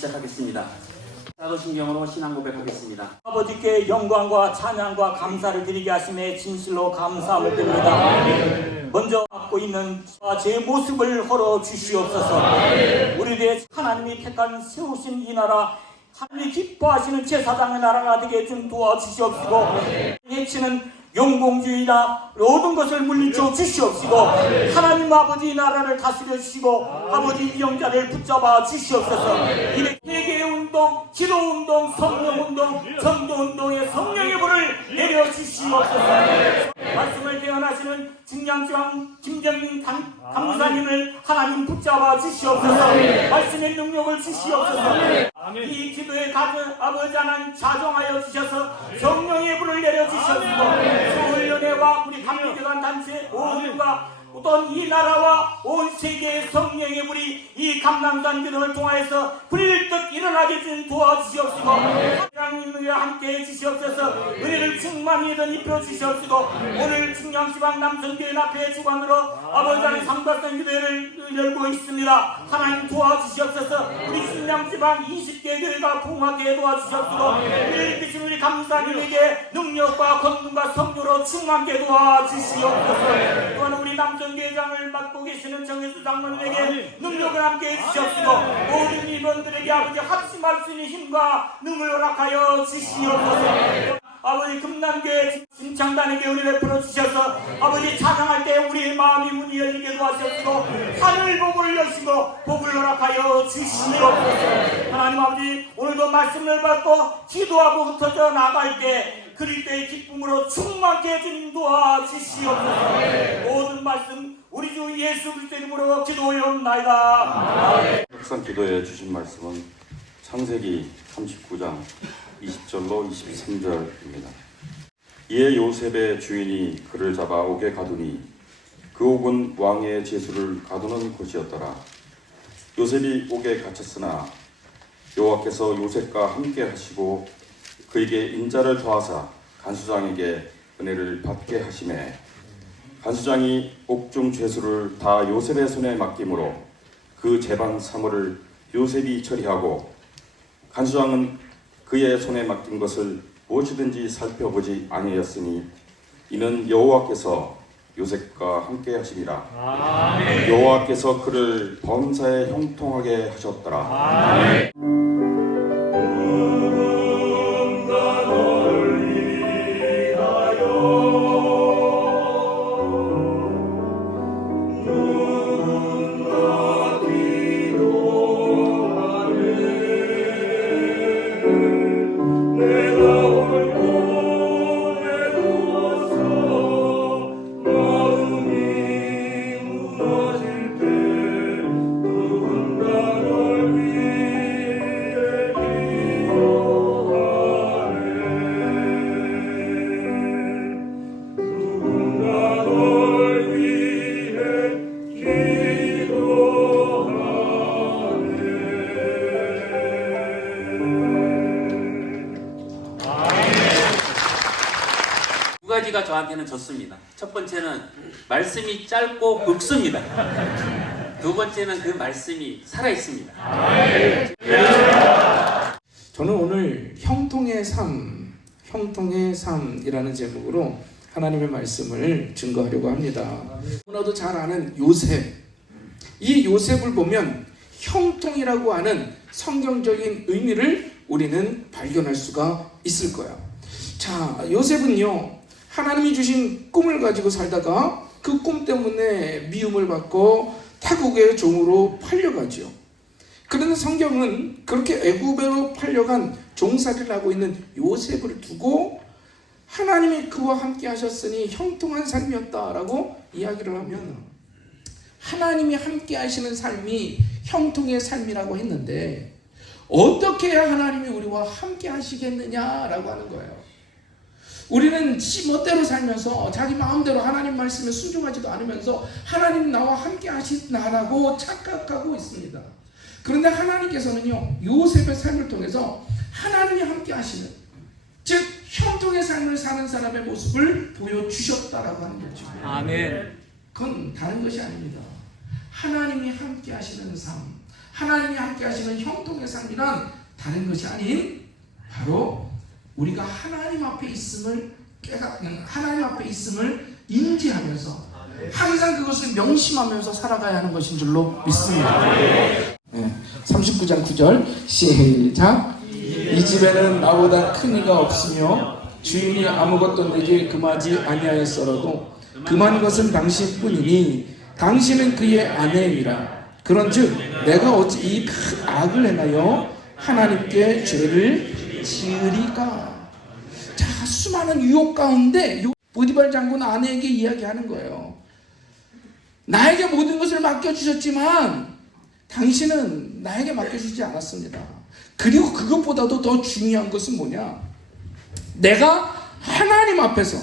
시작하겠습니다. 사도신경으로 신앙 고백하겠습니다. 아버지께 영광과 찬양과 감사를 드리게 하심에 진실로 감사함을 드립니다. 먼저 갖고 있는 제 모습을 헐어 주시옵소서. 우리들의 하나님이 택한 세우신 이 나라, 하나님이 기뻐하시는 제사장의 나라가 되게 좀 도와주시옵시고, 해치는 용공주의나 모든 것을 물리쳐 주시옵시고, 하나님 아버지 나라를 다스려 주시고, 아버지 영자를 붙잡아 주시옵소서. 이렇게 회개운동, 기도운동, 성령운동, 전도운동에 성령의 불을 내려주시옵소서. 말씀을 대언하시는 증량지왕 김정민 감사님을 하나님 붙잡아 주시옵소서. 말씀의 능력을 주시옵소서. 이 기도에 가진 아버지 하나님 자정하여 주셔서 성령의 불을 내려주시옵시고, 서울연회와 우리 감리교단 단체 모두가 어떤 이 나라와 온 세계의 성령의 불이 이 감람산 기도를 통하여서 불일듯 일어나게 좀 도와주시옵시고, 하나님과 함께 해주시옵소서. 은혜를 충만히 입혀 주시옵시고, 오늘 중량지방 남성교회 앞에 주관으로 아버지 하나님 상박산 기도회를 열고 있습니다. 하나님 도와주시옵소서. 우리 중량지방 20개 교회가 풍성하게 도와주시옵시고, 우리를 이끄신 우리 감사님에게 능력과 권능과 성교로 충만하게 도와주시옵소서. 또한 우리 남성교회장을 맡고 계시는 정혜수 장로님에게 능력을 함께 해주시옵시고, 모든 이번들에게 아버지 합심할 수 있는 힘과 능을 허락하여 주시옵소서. 아버지 금남교회 진창단에게 은혜를 풀어주셔서 아버지 찬양할 때 우리의 마음이 문이 열리게 도와주시고, 하늘 복을 여시고 복을 허락하여 주시옵소서. 하나님 아버지, 오늘도 말씀을 받고 기도하고 흩어져 나갈 때 그리스도의 기쁨으로 충만케 해주님 도와주시옵소서. 모든 말씀 우리 주 예수 그리스도의 이름으로 기도하옵나이다. 묵상 기도에 주신 말씀은 창세기 39장 20절로 23절입니다. 이에 요셉의 주인이 그를 잡아 옥에 가두니 그 옥은 왕의 제수를 가두는 곳이었더라. 요셉이 옥에 갇혔으나 여호와께서 요셉과 함께 하시고 그에게 인자를 더하사 간수장에게 은혜를 받게 하시매, 간수장이 옥중 죄수를 다 요셉의 손에 맡김으로 그 재반 사물을 요셉이 처리하고, 간수장은 그의 손에 맡긴 것을 무엇이든지 살펴보지 아니하였으니 이는 여호와께서 요셉과 함께 하시니라. 여호와께서 그를 범사에 형통하게 하셨더라. 두 가지가 저한테는 좋습니다. 첫 번째는 말씀이 짧고 굵습니다. 두 번째는 그 말씀이 살아있습니다. 저는 오늘 형통의 삶이라는 제목으로 하나님의 말씀을 증거하려고 합니다. 너무나도 잘 아는 요셉, 이 요셉을 보면 형통이라고 하는 성경적인 의미를 우리는 발견할 수가 있을 거야. 자, 요셉은요, 하나님이 주신 꿈을 가지고 살다가 그 꿈 때문에 미움을 받고 타국의 종으로 팔려가죠. 그런데 성경은 그렇게 애굽으로 팔려간 종살이를 하고 있는 요셉을 두고 하나님이 그와 함께 하셨으니 형통한 삶이었다라고 이야기를 하면, 하나님이 함께 하시는 삶이 형통의 삶이라고 했는데 어떻게 해야 하나님이 우리와 함께 하시겠느냐라고 하는 거예요. 우리는 지 멋대로 살면서 자기 마음대로 하나님 말씀에 순종하지도 않으면서 하나님 나와 함께 하시나라고 착각하고 있습니다. 그런데 하나님께서는요, 요셉의 삶을 통해서 하나님이 함께 하시는, 즉 형통의 삶을 사는 사람의 모습을 보여주셨다라고 하는 거죠. 아멘. 그건 다른 것이 아닙니다. 하나님이 함께 하시는 삶, 하나님이 함께 하시는 형통의 삶이란 다른 것이 아닌 바로 우리가 하나님 앞에 있음을 하나님 앞에 있음을 인지하면서 항상 그것을 명심하면서 살아가야 하는 것인 줄로 믿습니다. 39장 9절 시작. 이 집에는 나보다 큰 이가 없으며 주인이 아무것도 내게 금하지 아니하였어라도 금한 것은 당신뿐이니 당신은 그의 아내이라. 그런즉 내가 어찌 이 큰 악을 행하여 하나님께 죄를 지으리까. 자, 수많은 유혹 가운데 보디발 장군 아내에게 이야기하는 거예요. 나에게 모든 것을 맡겨주셨지만 당신은 나에게 맡겨주지 않았습니다. 그리고 그것보다도 더 중요한 것은 뭐냐? 내가 하나님 앞에서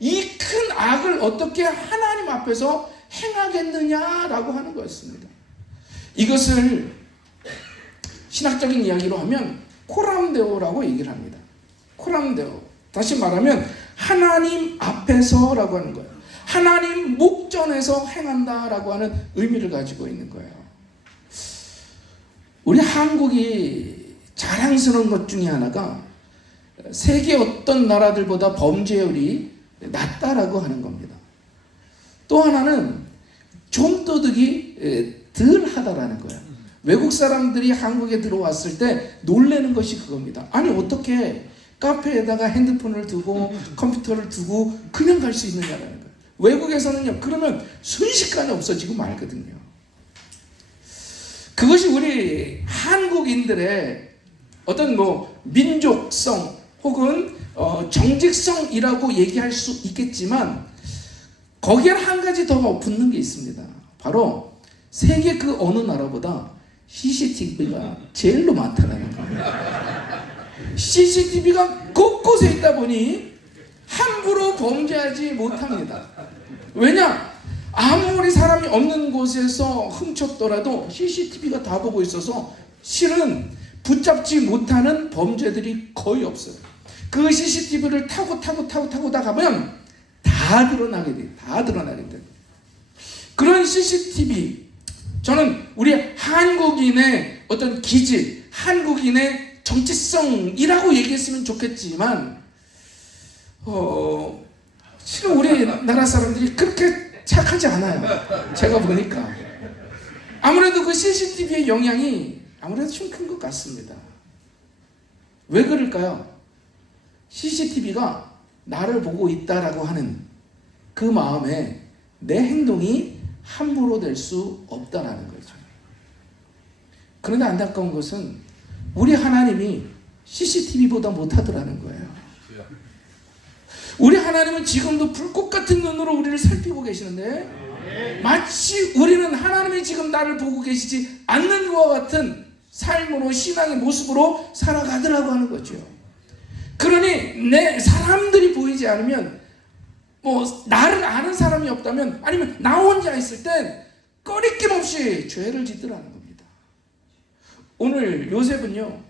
이 큰 악을 어떻게 하나님 앞에서 행하겠느냐라고 하는 거였습니다. 이것을 신학적인 이야기로 하면 코람데오라고 얘기를 합니다. 코람데오. 다시 말하면 하나님 앞에서라고 하는 거예요. 하나님 목전에서 행한다라고 하는 의미를 가지고 있는 거예요. 우리 한국이 자랑스러운 것 중에 하나가 세계 어떤 나라들보다 범죄율이 낮다라고 하는 겁니다. 또 하나는 좀도둑이 덜 하다라는 거예요. 외국 사람들이 한국에 들어왔을 때 놀라는 것이 그겁니다. 아니 어떻게 카페에다가 핸드폰을 두고 컴퓨터를 두고 그냥 갈 수 있느냐라는 거예요. 외국에서는요, 그러면 순식간에 없어지고 말거든요. 그것이 우리 한국인들의 어떤 민족성 혹은 정직성이라고 얘기할 수 있겠지만 거기에 한 가지 더 붙는 게 있습니다. 바로 세계 그 어느 나라보다 CCTV가 제일로 많다는 거예요. CCTV가 곳곳에 있다 보니 함부로 범죄하지 못합니다. 왜냐? 아무리 사람이 없는 곳에서 훔쳤더라도 CCTV가 다 보고 있어서 실은 붙잡지 못하는 범죄들이 거의 없어요. 그 CCTV를 타고 다 가면 다 드러나게 돼요. 다 드러나게 돼요. 그런 CCTV, 저는 우리 한국인의 어떤 기질, 한국인의 정체성이라고 얘기했으면 좋겠지만 실은 우리나라 사람들이 그렇게 착하지 않아요. 제가 보니까 아무래도 그 CCTV의 영향이 아무래도 좀 큰 것 같습니다. 왜 그럴까요? CCTV가 나를 보고 있다라고 하는 그 마음에 내 행동이 함부로 될 수 없다라는 거죠. 그런데 안타까운 것은 우리 하나님이 CCTV보다 못하더라는 거예요. 우리 하나님은 지금도 불꽃 같은 눈으로 우리를 살피고 계시는데 마치 우리는 하나님이 지금 나를 보고 계시지 않는 것과 같은 삶으로, 신앙의 모습으로 살아가더라고 하는 거죠. 그러니 내 사람들이 보이지 않으면, 나를 아는 사람이 없다면, 아니면 나 혼자 있을 땐 꺼리낌 없이 죄를 짓더라는 겁니다. 오늘 요셉은요,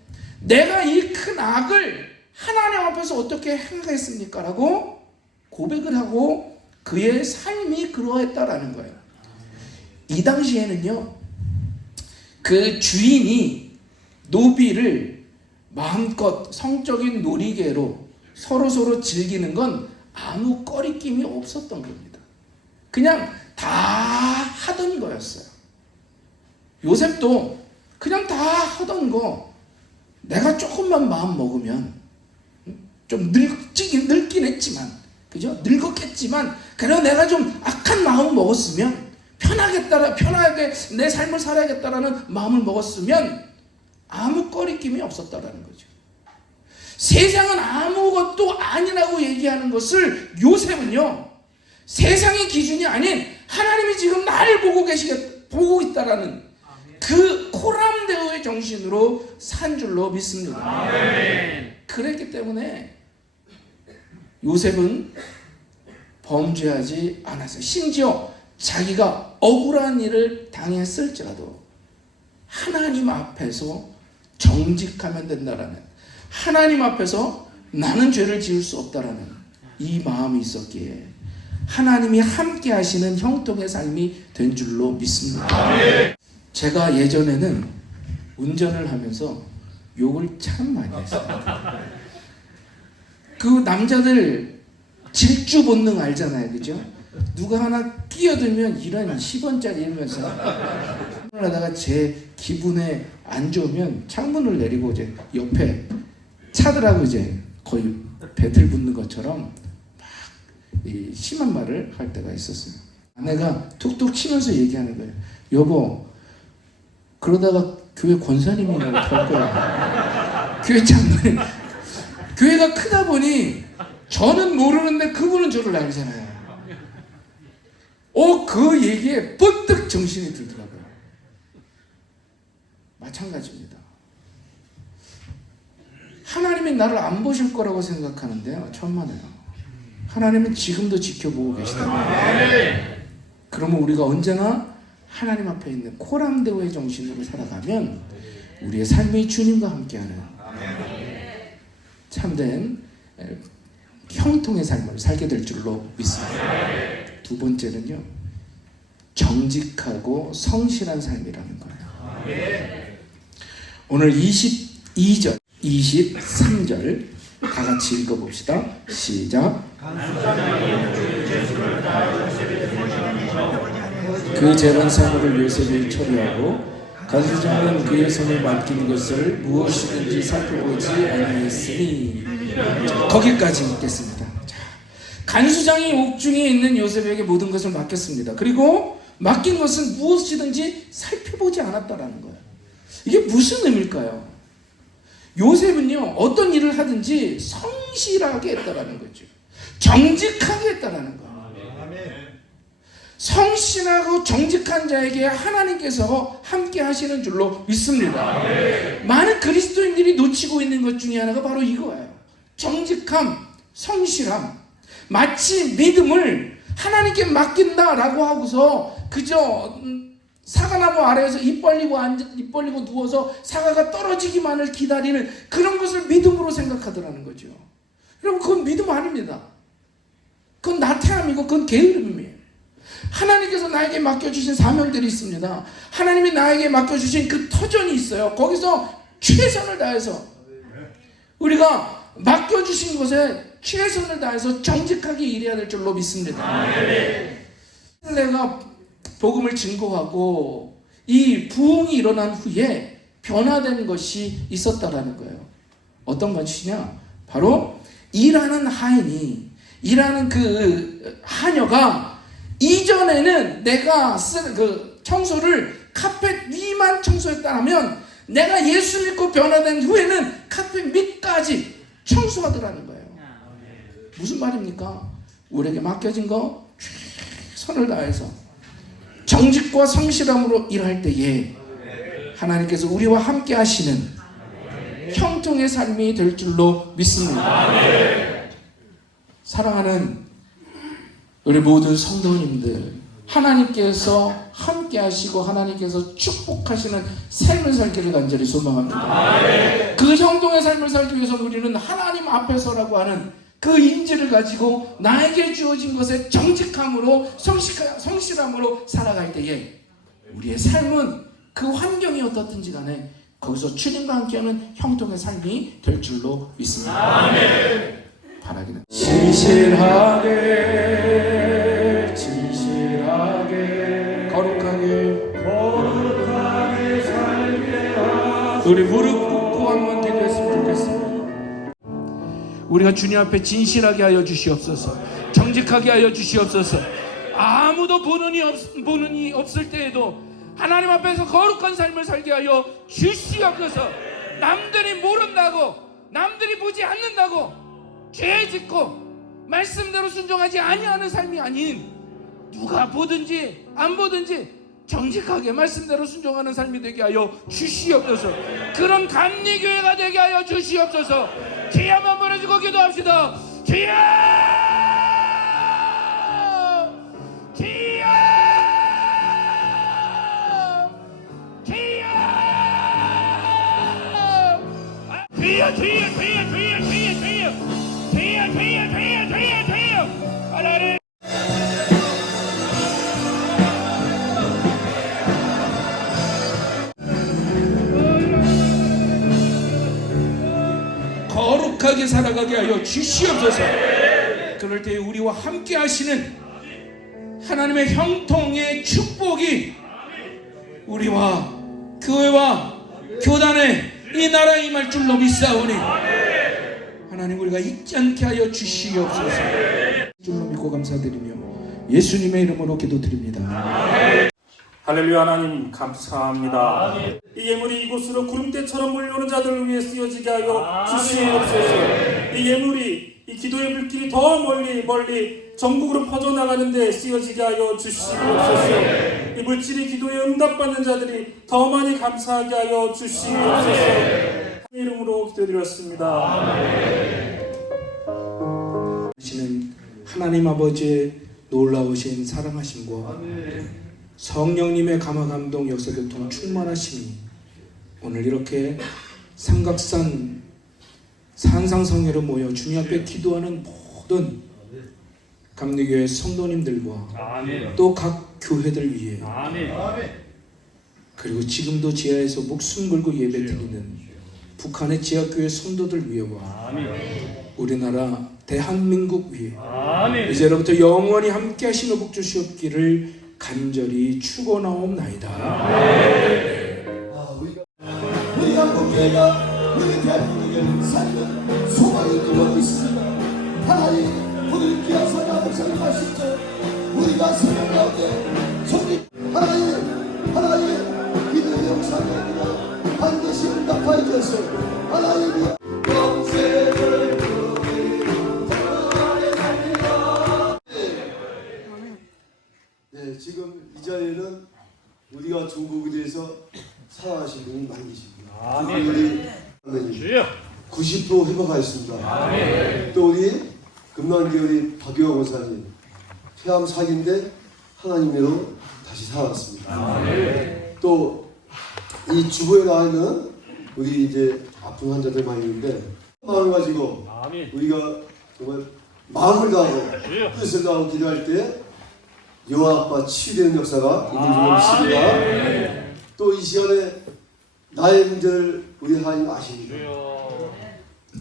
내가 이 큰 악을 하나님 앞에서 어떻게 행하겠습니까? 라고 고백을 하고 그의 삶이 그러했다라는 거예요. 이 당시에는요, 그 주인이 노비를 마음껏 성적인 놀이개로 서로 즐기는 건 아무 꺼리낌이 없었던 겁니다. 그냥 다 하던 거였어요. 요셉도 그냥 다 하던 거, 내가 조금만 마음 먹으면, 좀 늙긴 했지만, 그죠? 늙었겠지만, 그래도 내가 좀 악한 마음을 먹었으면, 편하게 내 삶을 살아야겠다라는 마음을 먹었으면 아무 꺼리낌이 없었다라는 거죠. 세상은 아무것도 아니라고 얘기하는 것을 요셉은요, 세상의 기준이 아닌 하나님이 지금 나를 보고 있다라는 그 코람데오의 정신으로 산 줄로 믿습니다. 그랬기 때문에 요셉은 범죄하지 않았어요. 심지어 자기가 억울한 일을 당했을지라도 하나님 앞에서 정직하면 된다라는, 하나님 앞에서 나는 죄를 지을 수 없다라는 이 마음이 있었기에 하나님이 함께 하시는 형통의 삶이 된 줄로 믿습니다. 제가 예전에는 운전을 하면서 욕을 참 많이 했어요. 그 남자들 질주 본능 알잖아요, 그죠? 누가 하나 끼어들면 이런 10원짜리 이러면서 하다가 제 기분에 안 좋으면 창문을 내리고 이제 옆에 차들하고 이제 거의 배틀 붙는 것처럼 막 이 심한 말을 할 때가 있었어요. 아내가 툭툭 치면서 얘기하는 거예요. 여보, 그러다가 교회 권사님이라고 할 거야. 교회 장로님. 교회가 크다 보니 저는 모르는데 그분은 저를 알잖아요. 그 얘기에 번뜩 정신이 들더라고요. 마찬가지입니다. 하나님이 나를 안 보실 거라고 생각하는데요, 천만에요. 하나님은 지금도 지켜보고 계시다고요. 그러면 우리가 언제나 하나님 앞에 있는 코람데오의 정신으로 살아가면 우리의 삶이 주님과 함께하는 참된 형통의 삶을 살게 될 줄로 믿습니다. 두 번째는요, 정직하고 성실한 삶이라는 거예요. 오늘 22절, 23절 다 같이 읽어봅시다. 시작. 그 재반 사물을 요셉이 처리하고 간수장은 그의 손에 맡긴 것을 무엇이든지 살펴보지 아니했으니. 거기까지 읽겠습니다. 자, 간수장이 옥중에 있는 요셉에게 모든 것을 맡겼습니다. 그리고 맡긴 것은 무엇이든지 살펴보지 않았다라는 거예요. 이게 무슨 의미일까요? 요셉은요, 어떤 일을 하든지 성실하게 했다라는 거죠. 정직하게 했다라는 거예요. 성실하고 정직한 자에게 하나님께서 함께 하시는 줄로 믿습니다. 많은 그리스도인들이 놓치고 있는 것 중에 하나가 바로 이거예요. 정직함, 성실함. 마치 믿음을 하나님께 맡긴다라고 하고서 그저 사과나무 아래에서 입 벌리고 누워서 사과가 떨어지기만을 기다리는 그런 것을 믿음으로 생각하더라는 거죠. 여러분, 그건 믿음 아닙니다. 그건 나태함이고 그건 게으름이에요. 하나님께서 나에게 맡겨주신 사명들이 있습니다. 하나님이 나에게 맡겨주신 그 터전이 있어요. 거기서 최선을 다해서 우리가 맡겨주신 것에 최선을 다해서 정직하게 일해야 될 줄로 믿습니다. 내가 복음을 증거하고 이 부흥이 일어난 후에 변화된 것이 있었다라는 거예요. 어떤 것이냐? 바로 일하는 하인이, 일하는 그 하녀가 이전에는 내가 쓴 그 청소를 카펫 위만 청소했다면 내가 예수 믿고 변화된 후에는 카펫 밑까지 청소하더라는 거예요. 무슨 말입니까? 우리에게 맡겨진 거 최선을 다해서 정직과 성실함으로 일할 때에 하나님께서 우리와 함께 하시는 형통의 삶이 될 줄로 믿습니다. 사랑하는 우리 모든 성도님들, 하나님께서 함께 하시고 하나님께서 축복하시는 삶을 살기를 간절히 소망합니다. 그 형통의 삶을 살기 위해서 우리는 하나님 앞에서라고 하는 그 인지를 가지고 나에게 주어진 것에 정직함으로 성실함으로 살아갈 때에 우리의 삶은 그 환경이 어떻든지 간에 거기서 주님과 함께하는 형통의 삶이 될 줄로 믿습니다. 바라기는 진실하게 거룩하게 살게 하소서. 우리 무릎 꿇고 한번 기도했으면 좋겠습니다. 우리가 주님 앞에 진실하게 하여 주시옵소서. 정직하게 하여 주시옵소서. 아무도 보는이 없을 때에도 하나님 앞에서 거룩한 삶을 살게 하여 주시옵소서. 남들이 모른다고, 남들이 보지 않는다고 죄 짓고 말씀대로 순종하지 아니하는 삶이 아닌, 누가 보든지 안 보든지 정직하게 말씀대로 순종하는 삶이 되게 하여 주시옵소서. 그런 감리교회가 되게 하여 주시옵소서. 주여, 한번 부르시고 기도합시다. 주여, 주여, 주여, 주여, 주여, 주여, 주여, 주여, 주여, 주여, 주여, 주여, 주여, 주여. 하나님. 감사하게 살아가게 하여 주시옵소서. 그럴 때 우리와 함께 하시는 하나님의 형통의 축복이 우리와 교회와 교단에 이 나라에 임할 줄로 믿사오니 하나님 우리가 잊지 않게 하여 주시옵소서. 줄로 믿고 감사드리며 예수님의 이름으로 기도드립니다. 할렐루야. 하나님 감사합니다. 이 예물이 이곳으로 구름대처럼 몰려오는 자들을 위해 쓰여지게 하여 주시옵소서. 이 예물이 이 기도의 불길이 더 멀리 전국으로 퍼져나가는데 쓰여지게 하여 주시옵소서. 이 물질이 기도에 응답받는 자들이 더 많이 감사하게 하여 주시옵소서. 이름으로 기도드렸습니다. 하시는 하나님 아버지의 놀라우신 사랑하심과 성령님의 감화감동 역사교통 충만하심이 오늘 이렇게 삼각산 산상성회로 모여 주님 앞에 기도하는 모든 감리교회 성도님들과 또 각 교회들 위해 그리고 지금도 지하에서 목숨 걸고 예배드리는 북한의 지하교회 성도들 위에와 우리나라 대한민국 위에 이제로부터 영원히 함께 하신 의복 주시옵기를 간절히 축원하옵나이다. 우리 한국교회가 우리 대한민국에 살면 소망이 들어오고 있습니다. 하나님 오늘 귀한 선한 목사님 하시죠. 우리가 생명 가운데 정리 하나님 믿음의 역사입니다. 반드시 응답하여 주셔서 하나님이 영생을 네, 지금 이 자리에는 우리가 중국에 대해서 사랑하시는 분이 많이 계십니다. 우리 90% 회복하였습니다. 또 우리 금난계열이 박유영 원사님 폐암 사기인데 하나님으로 다시 살아났습니다. 또 이 주부에 나와 있는 우리 이제 아픈 환자들 많이 있는데 마음을 가지고 우리가 정말 마음을 다하고 뜻을 다하고 기도할 때 여호와 치유되는 역사가 있는 줄 믿습니다. 또 이 시간에 나의 문제를 우리 하나님 아십니다.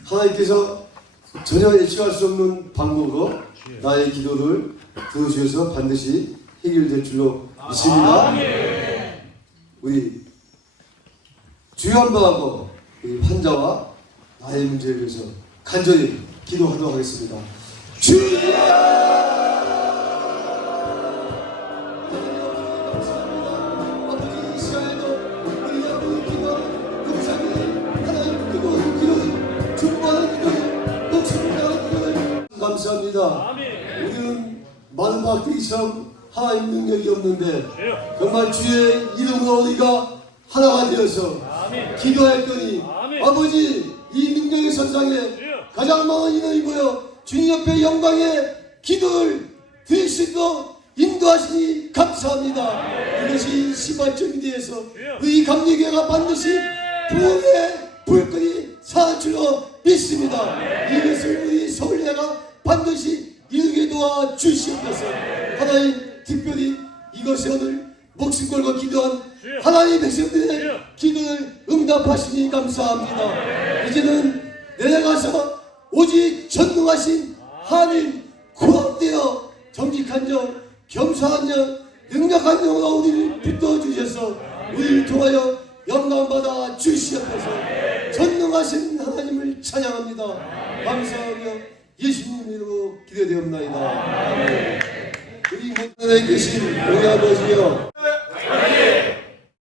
하나님께서 전혀 예측할 수 없는 방법으로 나의 기도를 들어주셔서 반드시 해결될 줄로 믿습니다. 우리 주연바하고 우리 환자와 나의 문제에 대해서 간절히 기도하도록 하겠습니다. 주여! 감사합니다. 우리는 많은 박대기처럼 하나님 능력이 없는데 정말 주의 이름으로 우리가 하나가 되어서 기도했더니 아버지 이 능력의 선상에 가장 많은 인원이 모여 주님 옆에 영광의 기도를 드릴 수 있도록 인도하시니 감사합니다. 이것이 시발점이 되어서 우리 감리교회가 반드시 부흥의 불끈이 사는 줄로 믿습니다. 이것을 우리 서울예가 반드시 이루게 도와 주시옵소서. 하나님 특별히 이것에 오늘 목숨 걸고 기도한 하나님의 백성들의 기도를 응답하시니 감사합니다. 이제는 내려가서 오직 전능하신 하나님 구원되어 정직한 자 겸손한 자 능력한 자로 우리를 붙들어주셔서 우리를 통하여 영광받아 주시옵소서. 전능하신 하나님을 찬양합니다. 감사하며 예수님 이름으로 기도되옵나이다. 우리 하늘에 계신 우리 아버지여